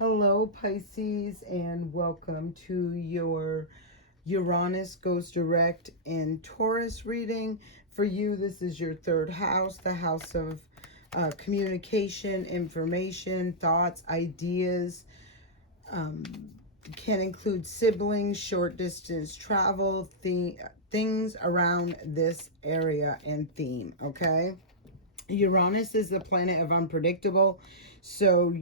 Hello, Pisces, and welcome to your Uranus goes direct and Taurus reading. For you, this is your third house, the house of communication, information, thoughts, ideas. Can include siblings, short distance travel, things around this area and theme, okay? Uranus is the planet of unpredictable. So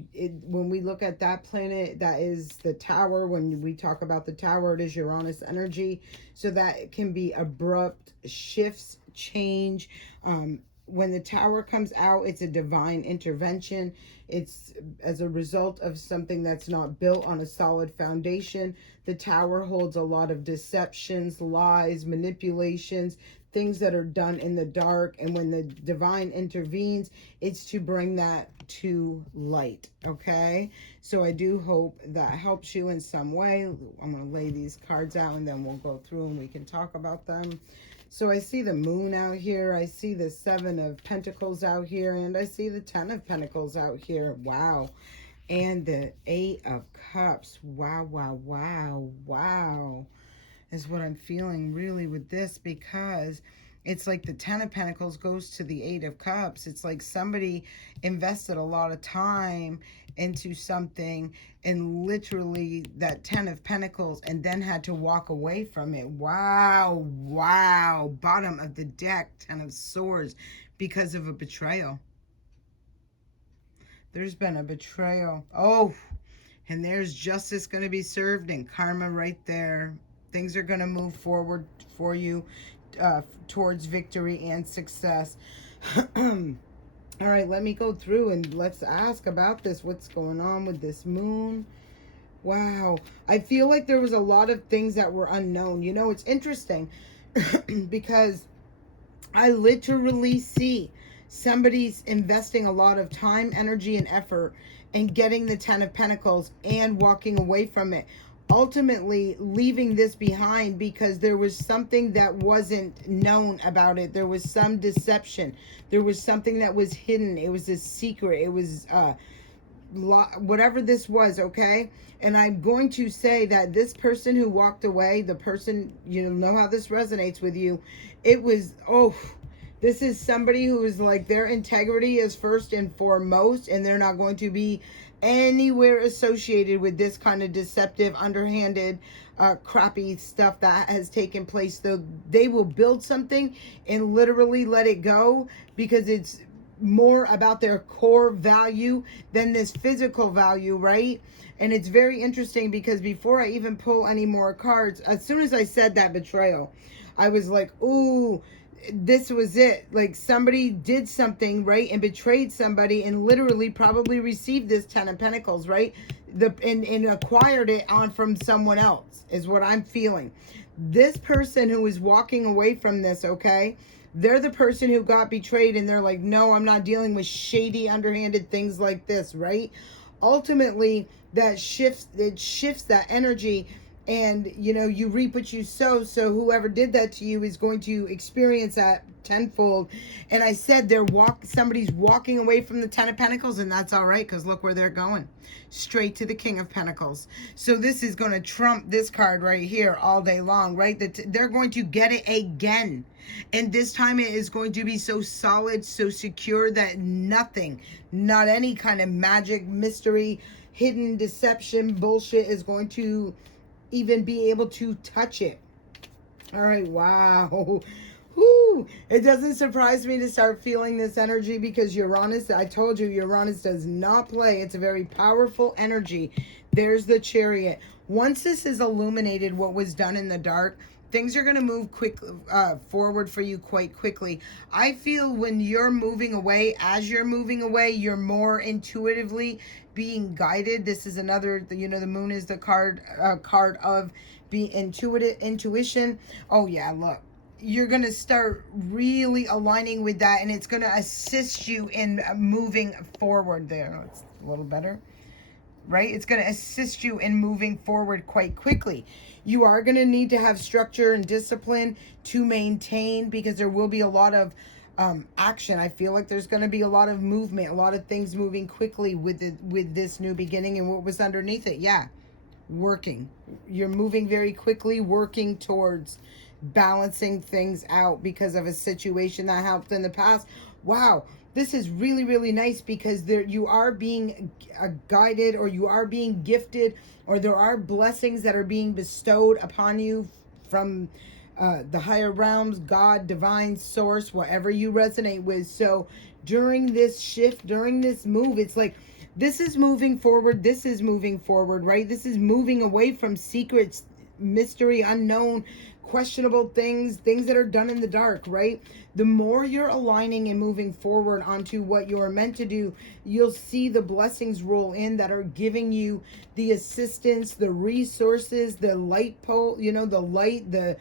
when we look at that planet, that is the tower. When we talk about the tower, it is Uranus energy. So that can be abrupt shifts, change. When the tower comes out, it's a divine intervention. It's as a result of something that's not built on a solid foundation. The tower holds a lot of deceptions, lies, manipulations, things that are done in the dark. And when the divine intervenes, it's to bring that to light. Okay, so I do hope that helps you in some way. I'm going to lay these cards out and then we'll go through and we can talk about them. So I see the moon out here, I see the 7 of Pentacles out here, and I see the 10 of Pentacles out here. Wow. And the 8 of Cups. Wow, wow, wow, wow, is what I'm feeling really with this, because it's like the 10 of Pentacles goes to the 8 of Cups. It's like somebody invested a lot of time into something and literally that 10 of Pentacles and then had to walk away from it. Wow, wow. Bottom of the deck, 10 of Swords, because of a betrayal. There's been a betrayal. Oh, and there's justice going to be served and karma right there. Things are going to move forward for you towards victory and success. All right, let me go through and let's ask about this. What's going on with this moon? Wow. I feel like there was a lot of things that were unknown. You know, it's interesting because I literally see somebody's investing a lot of time, energy, and effort in getting the 10 of Pentacles and walking away from it. Ultimately leaving this behind because there was something that wasn't known about it. There was some deception. There was something that was hidden. It was a secret. It was whatever this was, okay? And I'm going to say that this person who walked away, the person, you know how this resonates with you. It was, oh, this is somebody who is like, their integrity is first and foremost, and they're not going to be anywhere associated with this kind of deceptive, underhanded, crappy stuff that has taken place. Though they will build something and literally let it go because it's more about their core value than this physical value, right? And it's very interesting because before I even pull any more cards, as soon as I said that betrayal, I was like, ooh, this was it. Like somebody did something, right, and betrayed somebody and literally probably received this 10 of Pentacles, right? And acquired it on from someone else is what I'm feeling. This person who is walking away from this, okay, they're the person who got betrayed and they're like, no, I'm not dealing with shady, underhanded things like this, right? Ultimately, it shifts that energy, and you know, you reap what you sow. So whoever did that to you is going to experience that tenfold. And I said somebody's walking away from the 10 of Pentacles, and that's all right, because look where they're going, straight to the King of Pentacles. So this is going to trump this card right here all day long, right? That they're going to get it again, and this time it is going to be so solid, so secure that nothing, not any kind of magic, mystery, hidden deception, bullshit is going to even be able to touch it. All right, wow. Whew. It doesn't surprise me to start feeling this energy because Uranus, I told you, Uranus does not play. It's a very powerful energy. There's the Chariot. Once this is illuminated, what was done in the dark, things are going to move forward for you quite quickly. I feel when you're moving away, as you're moving away, you're more intuitively being guided. This is another, you know, the moon is the card of being intuition. Oh yeah, look, you're going to start really aligning with that, and it's going to assist you in moving forward. There, it's a little better, right? It's going to assist you in moving forward quite quickly. You are going to need to have structure and discipline to maintain, because there will be a lot of action. I feel like there's going to be a lot of movement, a lot of things moving quickly with this new beginning. And what was underneath it? Yeah, working. You're moving very quickly, working towards balancing things out because of a situation that happened in the past. Wow, this is really, really nice because there you are being guided, or you are being gifted, or there are blessings that are being bestowed upon you from the higher realms, God, divine source, whatever you resonate with. So during this shift, during this move, it's like this is moving forward. This is moving forward, right? This is moving away from secrets, mystery, unknown, questionable things, things that are done in the dark, right? The more you're aligning and moving forward onto what you're meant to do, you'll see the blessings roll in that are giving you the assistance, the resources, the light pole, you know, the light, the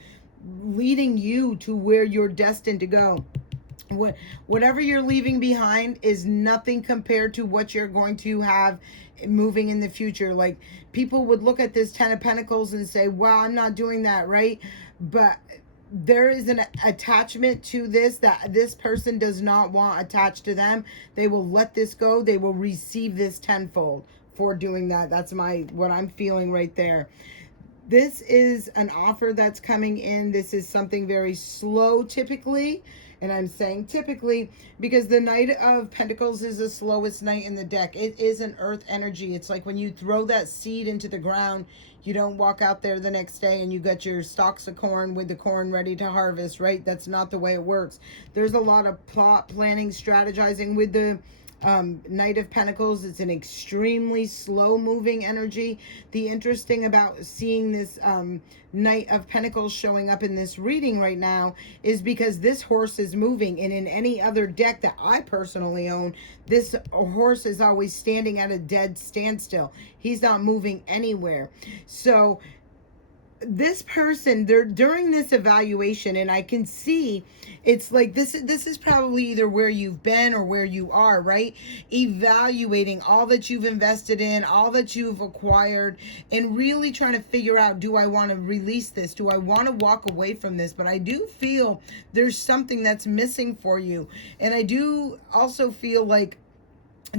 leading you to where you're destined to go. Whatever you're leaving behind is nothing compared to what you're going to have moving in the future. Like, people would look at this 10 of Pentacles and say, well, I'm not doing that, right? But there is an attachment to this that this person does not want attached to them. They will let this go. They will receive this tenfold for doing that. That's what I'm feeling right there. This is an offer that's coming in. This is something very slow typically. And I'm saying typically because the Knight of Pentacles is the slowest knight in the deck. It is an earth energy. It's like when you throw that seed into the ground, you don't walk out there the next day and you got your stalks of corn with the corn ready to harvest, right? That's not the way it works. There's a lot of plot planning, strategizing with the Knight of Pentacles. It's an extremely slow moving energy. The interesting about seeing this Knight of Pentacles showing up in this reading right now is because this horse is moving, and in any other deck that I personally own, this horse is always standing at a dead standstill. He's not moving anywhere. So this person, they're during this evaluation, and I can see it's like this is probably either where you've been or where you are, right? Evaluating all that you've invested in, all that you've acquired, and really trying to figure out, do I want to release this? Do I want to walk away from this? But I do feel there's something that's missing for you. And I do also feel like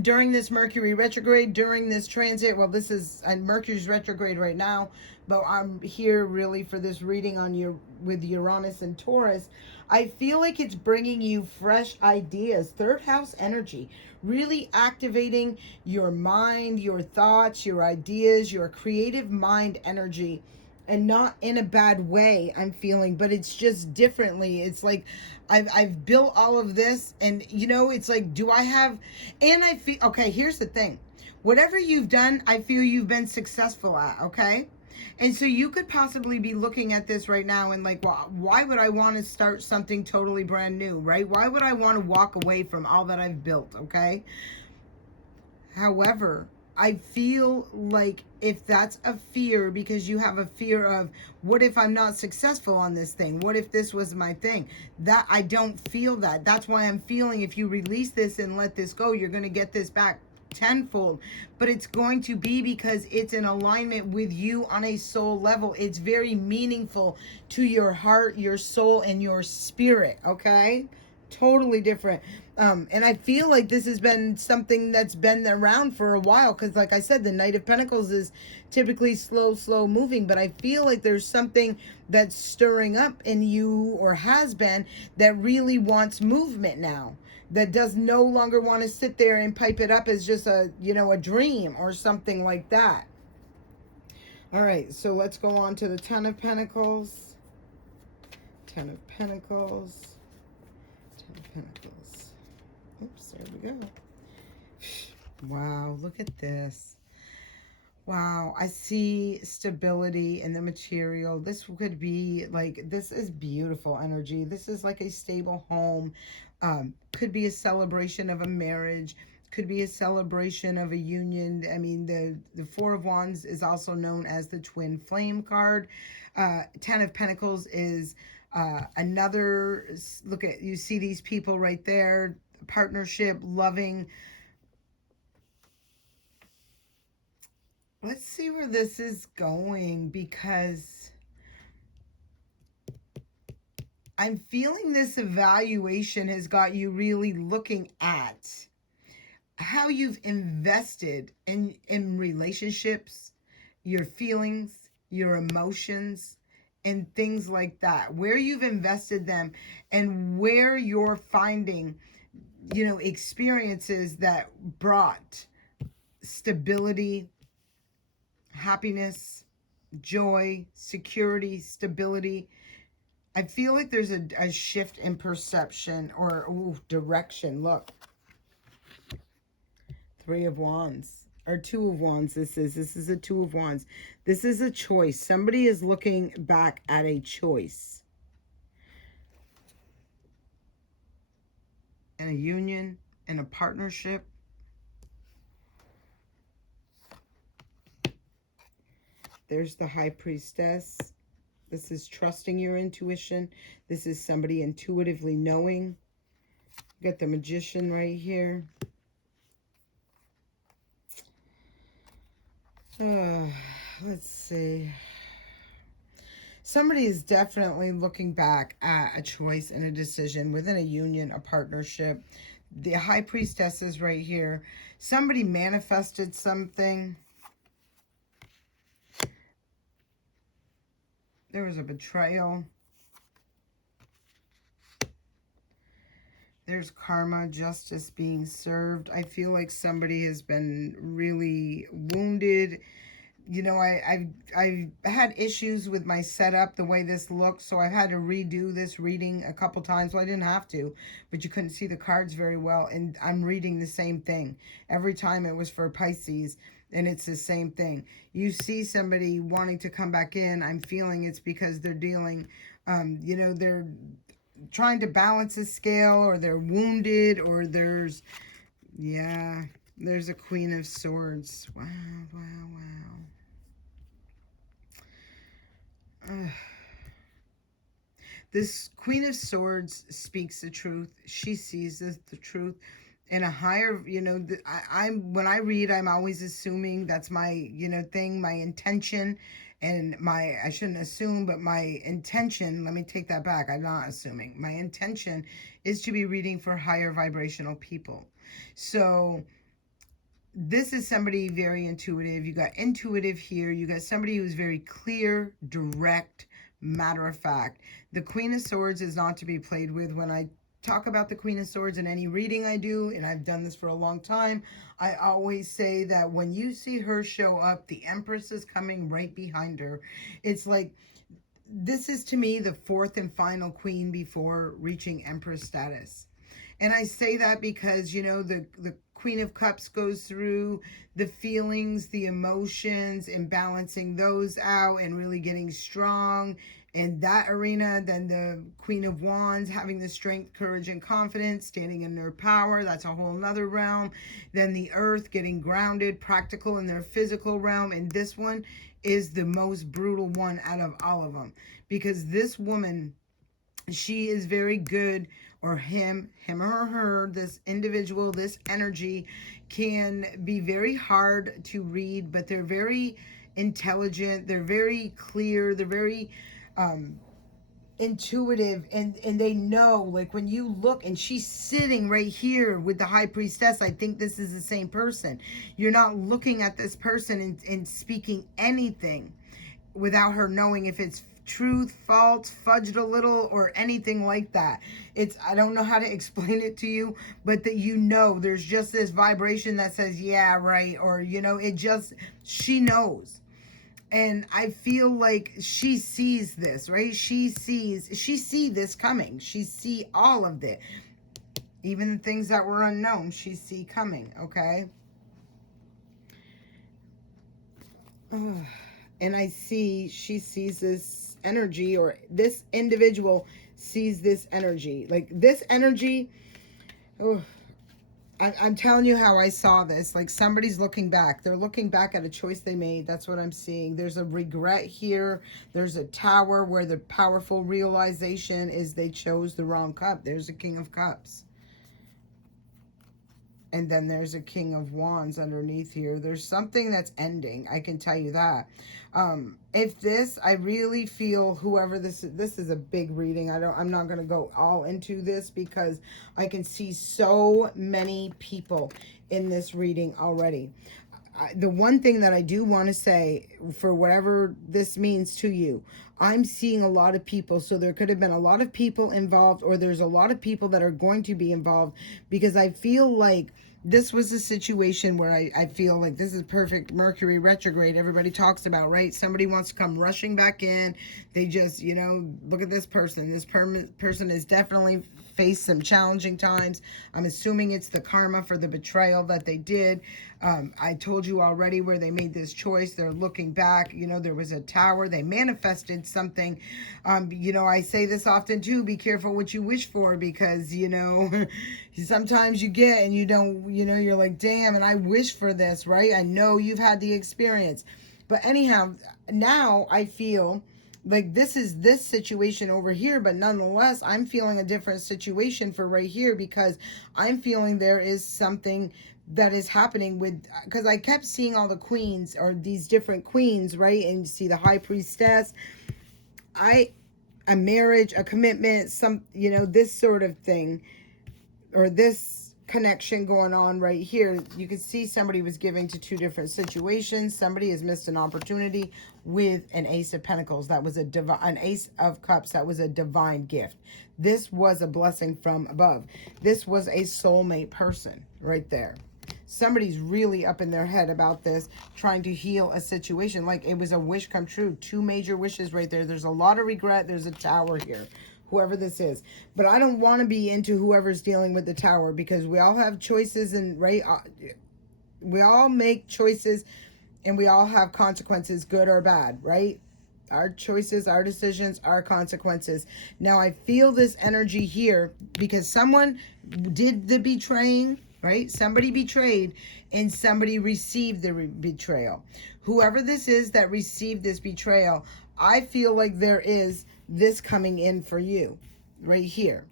during this Mercury retrograde, during this transit, well, this is Mercury's retrograde right now, but I'm here really for this reading on your with Uranus and Taurus. I feel like it's bringing you fresh ideas, third house energy, really activating your mind, your thoughts, your ideas, your creative mind energy. And not in a bad way, I'm feeling, but it's just differently. It's like I've built all of this, and you know, it's like, do I have, and I feel, okay, here's the thing. Whatever you've done, I feel you've been successful at, okay? And so you could possibly be looking at this right now and like, well, why would I want to start something totally brand new, right? Why would I want to walk away from all that I've built, okay? However, I feel like if that's a fear, because you have a fear of, what if I'm not successful on this thing? What if this was my thing? That I don't feel that. That's why I'm feeling if you release this and let this go, you're going to get this back tenfold. But it's going to be because it's in alignment with you on a soul level. It's very meaningful to your heart, your soul, and your spirit, okay? Totally different. And I feel like this has been something that's been around for a while, because like I said, the Knight of Pentacles is typically slow moving, but I feel like there's something that's stirring up in you, or has been, that really wants movement now, that does no longer want to sit there and pipe it up as just a, you know, a dream or something like that. All right, so let's go on to the Ten of Pentacles. Ten of Pentacles. Ten of Pentacles. Oops, there we go. Wow, look at this. Wow, I see stability in the material. This could be like, this is beautiful energy. This is like a stable home. Could be a celebration of a marriage. Could be a celebration of a union. I mean, the Four of Wands is also known as the Twin Flame card. Ten of Pentacles is another, look at, you see these people right there, partnership, loving. Let's see where this is going, because I'm feeling this evaluation has got you really looking at how you've invested in relationships, your feelings, your emotions, and things like that. Where you've invested them and where you're finding, experiences that brought stability, happiness, joy, security, stability. I feel like there's a shift in perception or direction. Look, Three of Wands. Or Two of Wands. This is a Two of Wands. This is a choice. Somebody is looking back at a choice. And a union and a partnership. There's the High Priestess. This is trusting your intuition. This is somebody intuitively knowing. Got the Magician right here. Let's see. Somebody is definitely looking back at a choice and a decision within a union, a partnership. The High Priestess is right here. Somebody manifested something. There was a betrayal. There's karma, justice being served. I feel like somebody has been really wounded. I've had issues with my setup, the way this looks, so I've had to redo this reading a couple times. Well, I didn't have to, but you couldn't see the cards very well, and I'm reading the same thing. Every time it was for Pisces, and it's the same thing. You see somebody wanting to come back in, I'm feeling it's because they're dealing, they're trying to balance a scale, or they're wounded, or there's a Queen of Swords. Wow. This Queen of Swords speaks the truth. She sees the truth. And a higher, when I read, I'm always assuming that's my, thing, my intention. And I shouldn't assume, but my intention, let me take that back. I'm not assuming. My intention is to be reading for higher vibrational people. So this is somebody very intuitive. You got intuitive here. You got somebody who's very clear, direct, matter of fact. The Queen of Swords is not to be played with. When I talk about the Queen of Swords in any reading I do, and I've done this for a long time, I always say that when you see her show up, the Empress is coming right behind her. It's like, this is to me the fourth and final queen before reaching Empress status. And I say that because, the Queen of Cups goes through the feelings, the emotions, and balancing those out and really getting strong in that arena. Then the Queen of Wands having the strength, courage, and confidence, standing in their power. That's a whole nother realm. Then the Earth getting grounded, practical in their physical realm. And this one is the most brutal one out of all of them. Because this woman, she is very good, or him or her, this individual, this energy can be very hard to read, but they're very intelligent, they're very clear, they're very intuitive, and they know, like when you look, and she's sitting right here with the High Priestess. I think this is the same person. You're not looking at this person and speaking anything without her knowing if it's truth, false, fudged a little, or anything like that. I don't know how to explain it to you, but that there's just this vibration that says, yeah, right, or, she knows. And I feel like she sees this, right? She see this coming. She see all of it. Even the things that were unknown, she see coming, okay? And she sees this energy, or this individual sees this energy. Like this energy, I'm telling you how I saw this. Like somebody's looking back. They're looking back at a choice they made. That's what I'm seeing. There's a regret here. There's a Tower where the powerful realization is they chose the wrong cup. There's a King of Cups. And then there's a King of Wands underneath here. There's something that's ending. I can tell you that. If this, I really feel whoever this is a big reading. I'm not going to go all into this because I can see so many people in this reading already. The one thing that I do want to say, for whatever this means to you, I'm seeing a lot of people. So there could have been a lot of people involved, or there's a lot of people that are going to be involved, because I feel like this was a situation where I feel like this is perfect Mercury retrograde. Everybody talks about, right? Somebody wants to come rushing back in. They just, you know, look at this person. This person is definitely faced some challenging times. I'm assuming it's the karma for the betrayal that they did. I told you already where they made this choice. They're looking back. You know, there was a tower. They manifested something. You know, I say this often too. Be careful what you wish for, because, you know, sometimes you get and you don't, you know, you're like, damn, and I wish for this, right? I know you've had the experience. But anyhow, now I feel like this is this situation over here, but nonetheless, I'm feeling a different situation for right here, because I'm feeling there is something that is happening with, because I kept seeing all the queens, or these different queens, right? And you see the high priestess, a marriage, a commitment, some, you know, this sort of thing, or this connection going on right here. You can see somebody was giving to two different situations. Somebody has missed an opportunity with an Ace of Pentacles. That was an Ace of Cups. That was a divine gift. This was a blessing from above. This was a soulmate person right there. Somebody's really up in their head about this, trying to heal a situation. Like it was a wish come true. Two major wishes right there. There's a lot of regret. There's a tower here, whoever this is. But I don't want to be into whoever's dealing with the tower, because we all have choices, and right, we all make choices, and we all have consequences, good or bad, right? Our choices, our decisions, our consequences. Now I feel this energy here because someone did the betraying, right? Somebody betrayed and somebody received the betrayal. Whoever this is that received this betrayal, I feel like there is this coming in for you right here.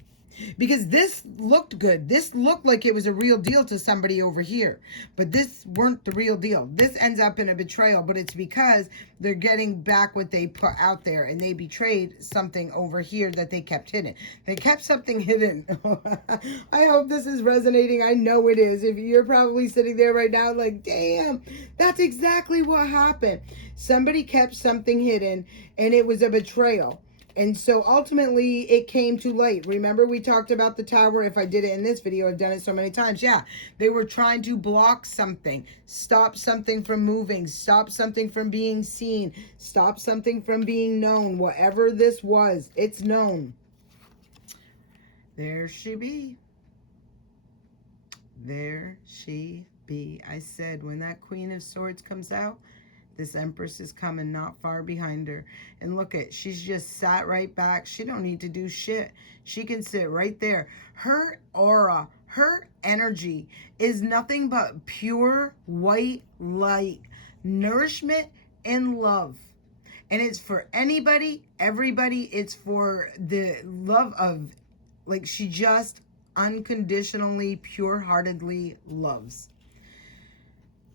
Because this looked good. This looked like it was a real deal to somebody over here. But this weren't the real deal. This ends up in a betrayal, but it's because they're getting back what they put out there, and they betrayed something over here that they kept hidden. They kept something hidden. I hope this is resonating. I know it is. If you're probably sitting there right now like, damn, that's exactly what happened. Somebody kept something hidden, and it was a betrayal. And so ultimately it came too late. Remember, we talked about the tower. If I did it in this video, I've done it so many times. Yeah, they were trying to block something, stop something from moving, stop something from being seen, stop something from being known. Whatever this was, it's known. There she be. There she be. I said, when that Queen of Swords comes out, this Empress is coming not far behind her. And look at, she's just sat right back. She don't need to do shit. She can sit right there. Her aura, her energy is nothing but pure white light, nourishment, and love. And it's for anybody, everybody. It's for the love of, like, she just unconditionally, pure-heartedly loves.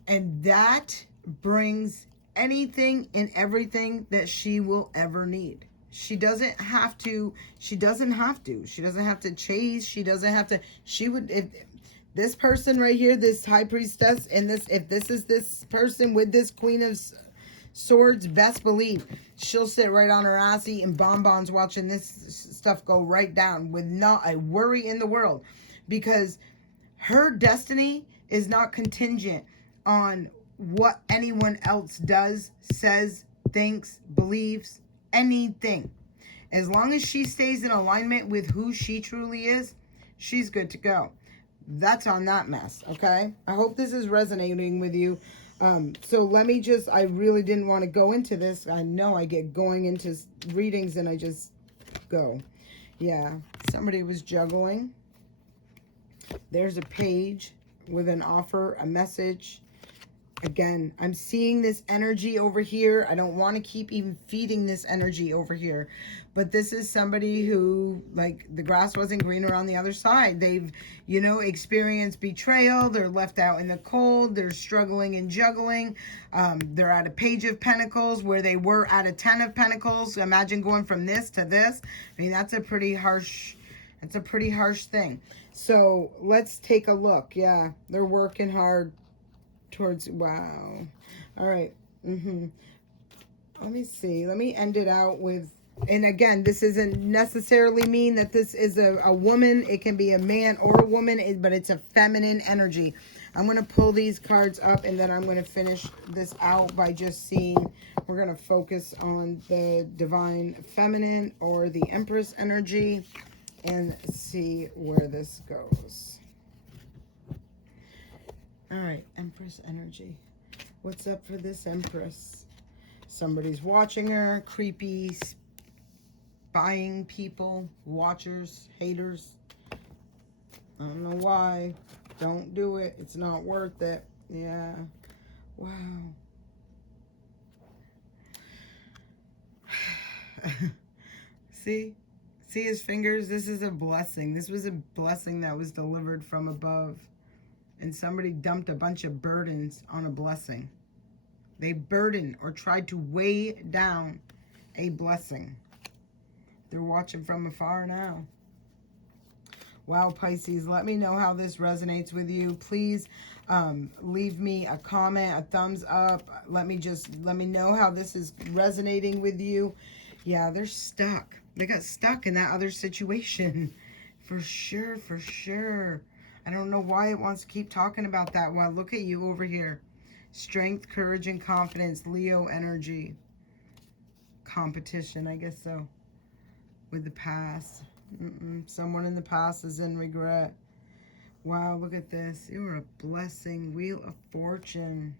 And that brings anything and everything that she will ever need. She doesn't have to chase. She doesn't have to, she would, if this person right here, this high priestess, and this, if this is this person with this Queen of Swords, best believe she'll sit right on her ass eating bonbons watching this stuff go right down with not a worry in the world, because her destiny is not contingent on what anyone else does, says, thinks, believes, anything. As long as she stays in alignment with who she truly is, she's good to go. That's on that mess, okay? I hope this is resonating with you. So let me just, I really didn't want to go into this. I know I get going into readings and I just go. Yeah, somebody was juggling. There's a page with an offer, a message. Again, I'm seeing this energy over here. I don't want to keep even feeding this energy over here. But this is somebody who, like, the grass wasn't greener on the other side. They've, you know, experienced betrayal. They're left out in the cold. They're struggling and juggling. They're at a Page of Pentacles where they were at a Ten of Pentacles. So imagine going from this to this. I mean, that's a pretty harsh... It's a pretty harsh thing. So let's take a look. Yeah, they're working hard towards... Wow. All right. Let me see. Let me end it out with... And again, this isn't necessarily mean that this is a woman. It can be a man or a woman, but it's a feminine energy. I'm going to pull these cards up, and then I'm going to finish this out by just seeing... We're going to focus on the Divine Feminine or the Empress energy and see where this goes. All right, Empress energy. What's up for this Empress? Somebody's watching her. Creepy, spying people, watchers, haters. I don't know why. Don't do it. It's not worth it. Yeah. Wow. See? See his fingers? This is a blessing. This was a blessing that was delivered from above. And somebody dumped a bunch of burdens on a blessing. They burdened or tried to weigh down a blessing. They're watching from afar now. Wow, Pisces, let me know how this resonates with you. Please leave me a comment, a thumbs up. Let me know how this is resonating with you. Yeah, they're stuck. They got stuck in that other situation. For sure, for sure. I don't know why it wants to keep talking about that. Well, look at you over here. Strength, courage, and confidence. Leo energy. Competition, I guess so. With the past. Someone in the past is in regret. Wow, look at this. You're a blessing. Wheel of Fortune.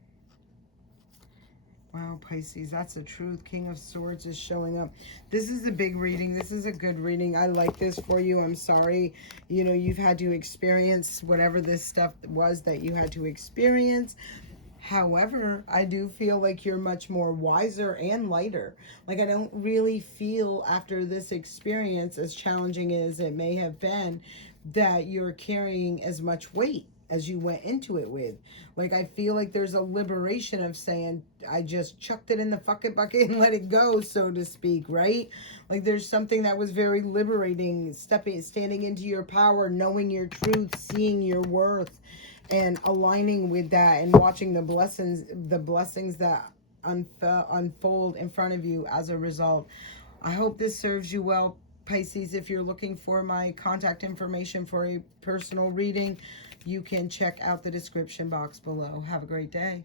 Wow, Pisces, that's the truth. King of Swords is showing up. This is a big reading. This is a good reading. I like this for you. I'm sorry, you know, you've had to experience whatever this stuff was that you had to experience. However, I do feel like you're much more wiser and lighter. Like, I don't really feel after this experience, as challenging as it may have been, that you're carrying as much weight as you went into it with. Like, I feel like there's a liberation of saying, I just chucked it in the fucking bucket and let it go, so to speak, right? Like, there's something that was very liberating, standing into your power, knowing your truth, seeing your worth, and aligning with that, and watching the blessings that unfold in front of you as a result. I hope this serves you well, Pisces. If you're looking for my contact information for a personal reading, you can check out the description box below. Have a great day.